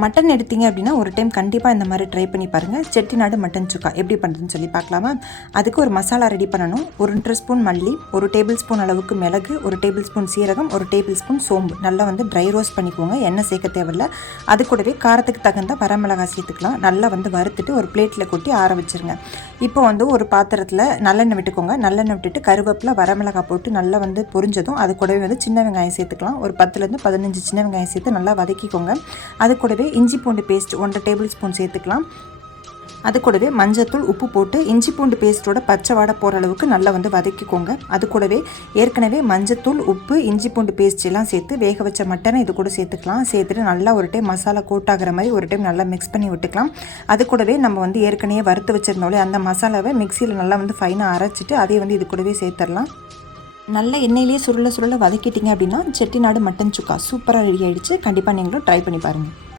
Mutton எடுத்தீங்க அப்படின்னா ஒரு டைம் கண்டிப்பாக இந்த மாதிரி ட்ரை பண்ணி பாருங்கள். செட்டிநாடு மட்டன் சுக்கா எப்படி பண்ணுறதுன்னு சொல்லி பார்க்கலாமா? அதுக்கு ஒரு மசாலா ரெடி பண்ணணும். 1 ஸ்பூன் மல்லி, 1 டேபிள் ஸ்பூன் அளவுக்கு மிளகு, 1 டேபிள் ஸ்பூன் சீரகம், 1 டேபிள் ஸ்பூன் சோம்பு நல்லா வந்து ட்ரை ரோஸ்ட் பண்ணிக்கோங்க. எண்ணெய் சேர்க்க தேவையில்லை. அது கூடவே காரத்துக்கு தகுந்த வரமிளகாய் சேர்த்துக்கலாம். நல்லா வந்து வறுத்துட்டு ஒரு பிளேட்டில் கொட்டி ஆற வச்சுருங்க. இப்போ வந்து ஒரு பாத்திரத்தில் நல்லெண்ணெய் விட்டுக்கோங்க. நல்லெண்ணெய் விட்டுட்டு கருவேப்பிலை, வரமிளகாய் போட்டு நல்லா வந்து பொரிஞ்சதும் அது கூடவே வந்து சின்ன வெங்காயம் சேர்த்துக்கலாம். ஒரு 10லேருந்து 15 சின்ன வெங்காயம் சேர்த்து நல்லா வதக்கிக்கோங்க. அது கூடவே இஞ்சி பூண்டு பேஸ்ட் 1 டேபிள் ஸ்பூன் சேர்த்துக்கலாம். அது கூடவே மஞ்சத்தூள், உப்பு போட்டு இஞ்சி பூண்டு பேஸ்ட்டோட பச்சை வாடை போகிற அளவுக்கு நல்லா வந்து வதக்கிக்கோங்க. அது கூடவே ஏற்கனவே மஞ்சத்தூள், உப்பு, இஞ்சி பூண்டு பேஸ்ட் எல்லாம் சேர்த்து வேக வச்ச மட்டனை இது கூட சேர்த்துக்கலாம். சேர்த்துட்டு நல்லா ஒரு டைம் மசாலா கோட் ஆகிற மாதிரி ஒரு டைம் நல்லா மிக்ஸ் பண்ணி விட்டுக்கலாம். அது கூடவே நம்ம வந்து ஏற்கனவே வறுத்து வச்சிருந்தோம்லே அந்த மசாலாவை மிக்சியில் நல்லா வந்து ஃபைனாக அரைச்சிட்டு அதே வந்து இது கூடவே சேர்த்துடலாம். நல்ல எண்ணெயிலேயே சுருள சுருள வதக்கிட்டிங்க அப்படின்னா செட்டிநாடு மட்டன் சுக்கா சூப்பராக ரெடி ஆகிடுச்சு. கண்டிப்பாக நீங்களும் ட்ரை பண்ணி பாருங்கள்.